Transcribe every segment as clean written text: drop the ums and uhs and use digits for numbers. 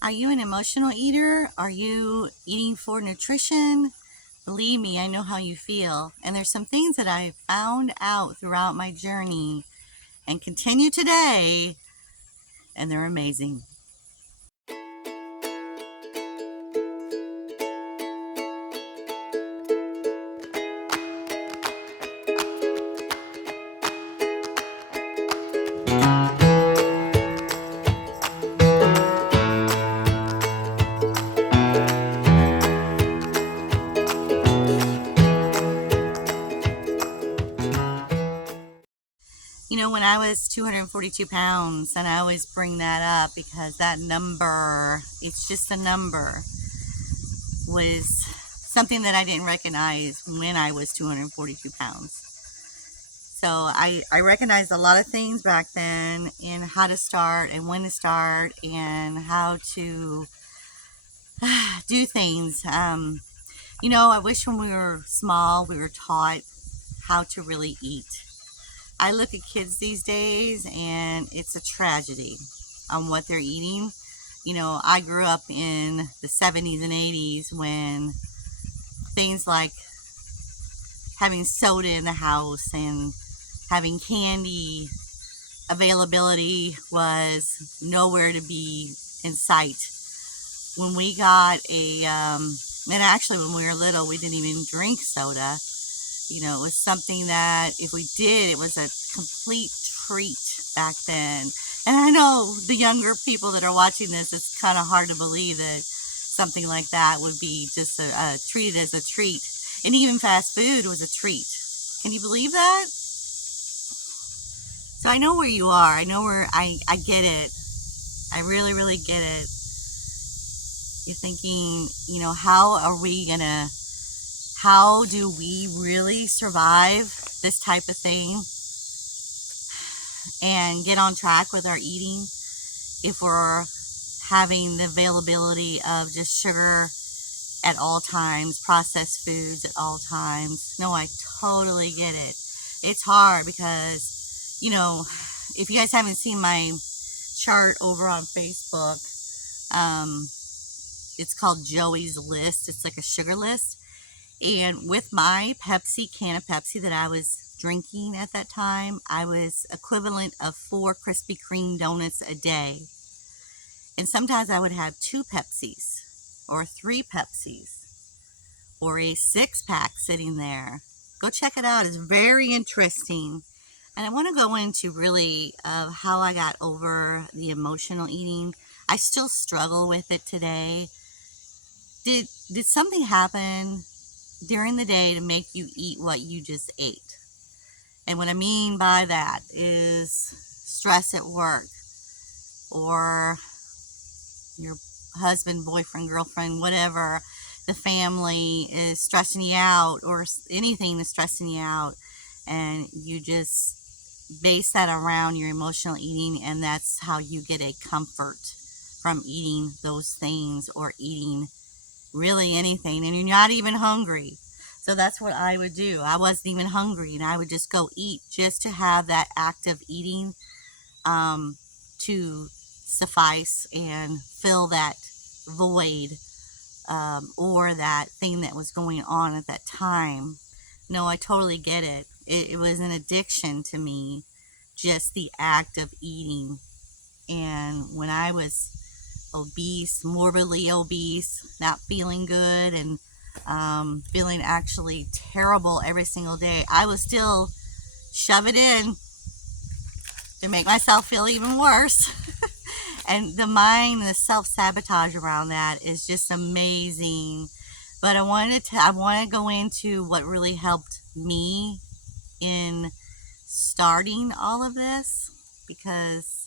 Are you an emotional eater? Are you eating for nutrition? Believe me, I know how you feel. And there's some things that I found out throughout my journey and continue today, and they're amazing. You know, when I was 242 pounds, and I always bring that up because that number, it's just a number, was something that I didn't recognize when I was 242 pounds. So I recognized a lot of things back then in how to start and when to start and how to do things. I wish when we were small we were taught how to really eat. I look at kids these days and it's a tragedy on what they're eating. I grew up in the 70s and 80s when things like having soda in the house and having candy availability was nowhere to be in sight. When we got and actually when we were little, we didn't even drink soda. It was something that if we did, it was a complete treat back then. And I know the younger people that are watching this, it's kind of hard to believe that something like that would be just treated as a treat. And even fast food was a treat. Can you believe that? So I know where you are. I know where I get it. I really, really get it. You're thinking, how do we really survive this type of thing and get on track with our eating if we're having the availability of just sugar at all times, processed foods at all times? No, I totally get it. It's hard because, if you guys haven't seen my chart over on Facebook, it's called Joey's List. It's like a sugar list. And with my can of Pepsi that I was drinking at that time, I was equivalent of 4 Krispy Kreme donuts a day. And sometimes I would have 2 Pepsis or 3 Pepsis or a 6-pack sitting there. Go check it out. It's very interesting. And I want to go into really how I got over the emotional eating. I still struggle with it today. Did something happen during the day to make you eat what you just ate? And what I mean by that is stress at work, or your husband, boyfriend, girlfriend, whatever, the family is stressing you out, or anything is stressing you out, and you just base that around your emotional eating, and that's how you get a comfort from eating those things or eating really anything, and you're not even hungry. So that's what I would do. I wasn't even hungry, and I would just go eat just to have that act of eating to suffice and fill that void, or that thing that was going on at that time. No, I totally get it. It was an addiction to me, just the act of eating. And when I was obese, morbidly obese, not feeling good, and feeling actually terrible every single day, I would still shove it in to make myself feel even worse. And the mind, the self-sabotage around that is just amazing. But I want to go into what really helped me in starting all of this, because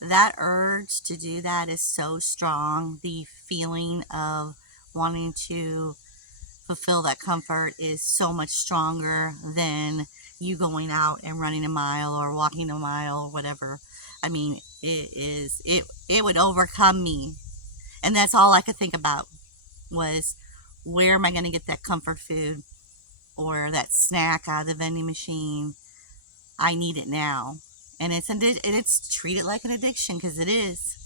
that urge to do that is so strong. The feeling of wanting to fulfill that comfort is so much stronger than you going out and running a mile or walking a mile or whatever. I mean, it would overcome me. And that's all I could think about was, where am I going to get that comfort food or that snack out of the vending machine? I need it now. And it's treated like an addiction, because it is.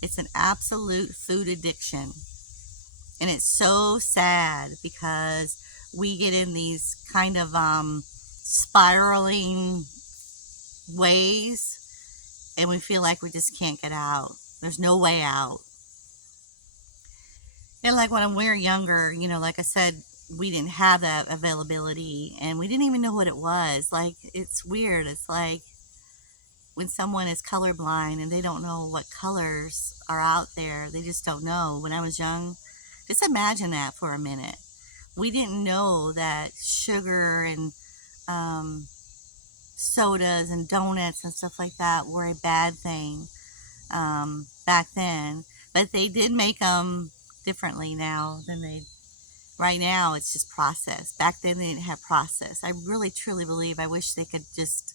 It's an absolute food addiction. And it's so sad because we get in these kind of spiraling ways and we feel like we just can't get out. There's no way out. And like when we were younger, like I said, we didn't have that availability and we didn't even know what it was. Like, it's weird. It's like when someone is colorblind and they don't know what colors are out there, they just don't know. When I was young, just imagine that for a minute. We didn't know that sugar and um, sodas and donuts and stuff like that were a bad thing back then. But they did make them differently now than they. Right now, it's just processed. Back then, they didn't have processed. I really, truly believe. I wish they could just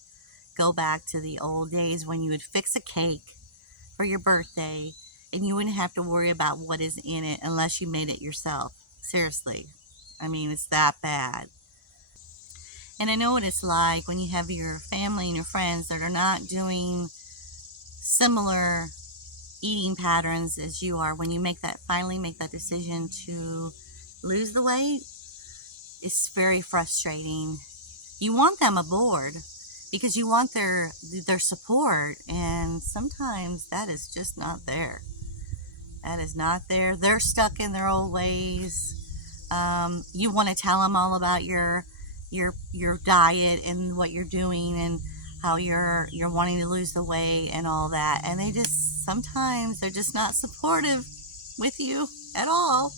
go back to the old days when you would fix a cake for your birthday and you wouldn't have to worry about what is in it unless you made it yourself. Seriously. I mean, it's that bad. And I know what it's like when you have your family and your friends that are not doing similar eating patterns as you are. When you finally make that decision to lose the weight, it's very frustrating. You want them aboard because you want their support, and sometimes that is just not there. That is not there. They're stuck in their old ways. You want to tell them all about your diet and what you're doing and how you're wanting to lose the weight and all that, and sometimes they're just not supportive with you at all.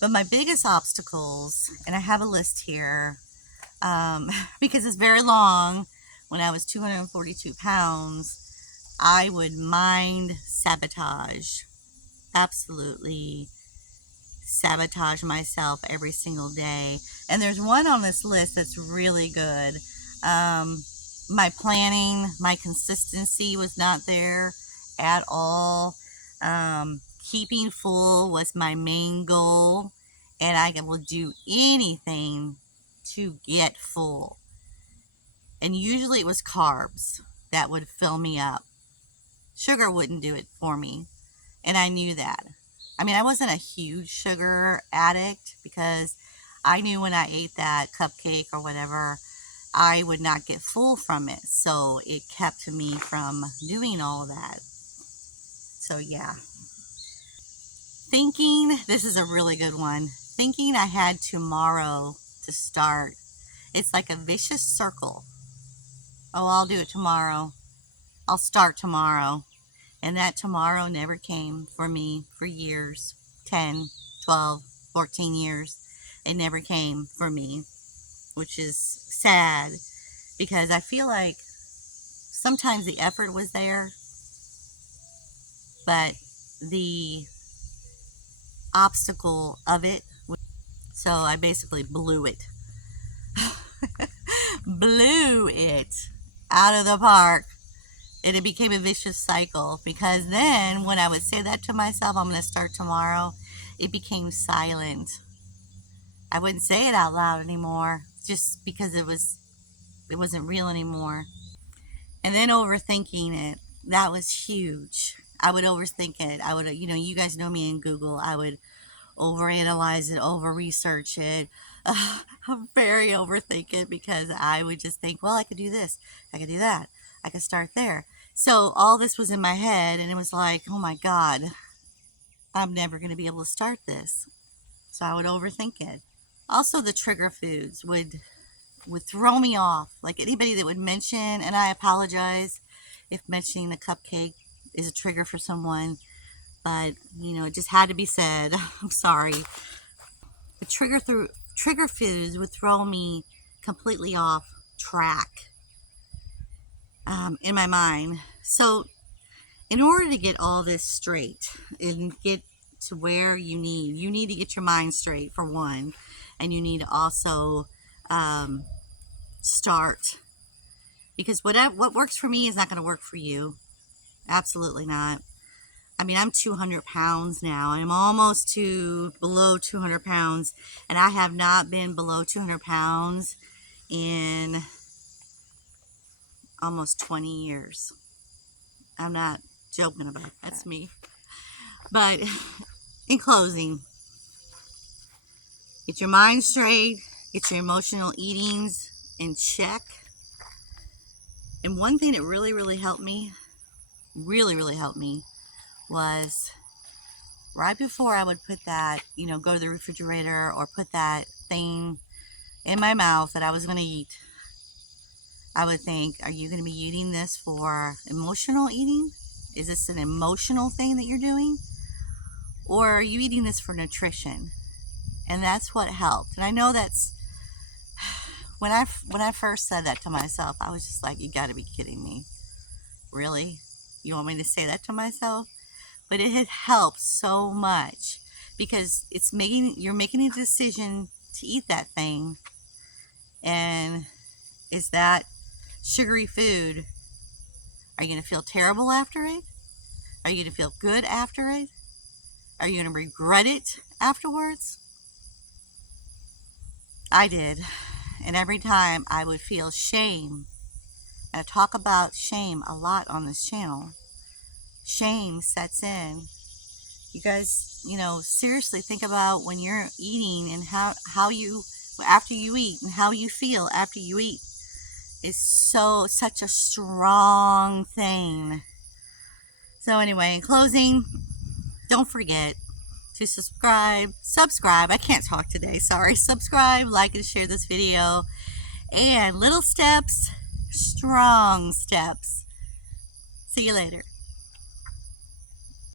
But my biggest obstacles, and I have a list here because it's very long. When I was 242 pounds, I would mind sabotage, absolutely sabotage myself every single day. And there's one on this list that's really good. My planning, my consistency was not there at all. Keeping full was my main goal, and I will do anything to get full. And usually it was carbs that would fill me up. Sugar wouldn't do it for me, and I knew that. I mean, I wasn't a huge sugar addict because I knew when I ate that cupcake or whatever, I would not get full from it. So it kept me from doing all of that. So yeah. Thinking, this is a really good one. Thinking I had tomorrow to start. It's like a vicious circle. Oh, I'll do it tomorrow. I'll start tomorrow. And that tomorrow never came for me for years. 10, 12, 14 years. It never came for me, which is sad because I feel like sometimes the effort was there, but the obstacle of it, so I basically blew it. Blew it out of the park. And it became a vicious cycle because then when I would say that to myself, I'm going to start tomorrow, it became silent. I wouldn't say it out loud anymore just because it wasn't real anymore. And then overthinking it, that was huge. I would overthink it. I would, you guys know me in Google. I would overanalyze it, over research it. I'm very overthink it because I would just think, well, I could do this, I could do that, I could start there. So all this was in my head, and it was like, oh my God, I'm never going to be able to start this. So I would overthink it. Also, the trigger foods would throw me off. Like anybody that would mention, and I apologize if mentioning the cupcake is a trigger for someone, but it just had to be said. I'm sorry. The trigger foods would throw me completely off track in my mind. So in order to get all this straight and get to where you need to get your mind straight for one, and you need to also start, because what works for me is not going to work for you. Absolutely not. I mean, I'm 200 pounds now. I'm almost to below 200 pounds, and I have not been below 200 pounds in almost 20 years. I'm not Joking about that. That's me. But in closing, get your mind straight, get your emotional eatings in check. And one thing that really helped me, really helped me, was right before I would put that, go to the refrigerator or put that thing in my mouth that I was going to eat, I would think, are you going to be eating this for emotional eating? Is this an emotional thing that you're doing? Or are you eating this for nutrition? And that's what helped. And I know that's, when I first said that to myself, I was just like, you got to be kidding me. Really? You want me to say that to myself? But it had helped so much, because you're making a decision to eat that thing. And is that sugary food? Are you going to feel terrible after it? Are you going to feel good after it? Are you going to regret it afterwards? I did. And every time I would feel shame. And I talk about shame a lot on this channel. Shame sets in. You guys, seriously think about when you're eating and how you, after you eat, and how you feel after you eat is such a strong thing. So anyway, in closing, don't forget to subscribe, I can't talk today, sorry. Subscribe, like, and share this video. And little steps, strong steps. See you later.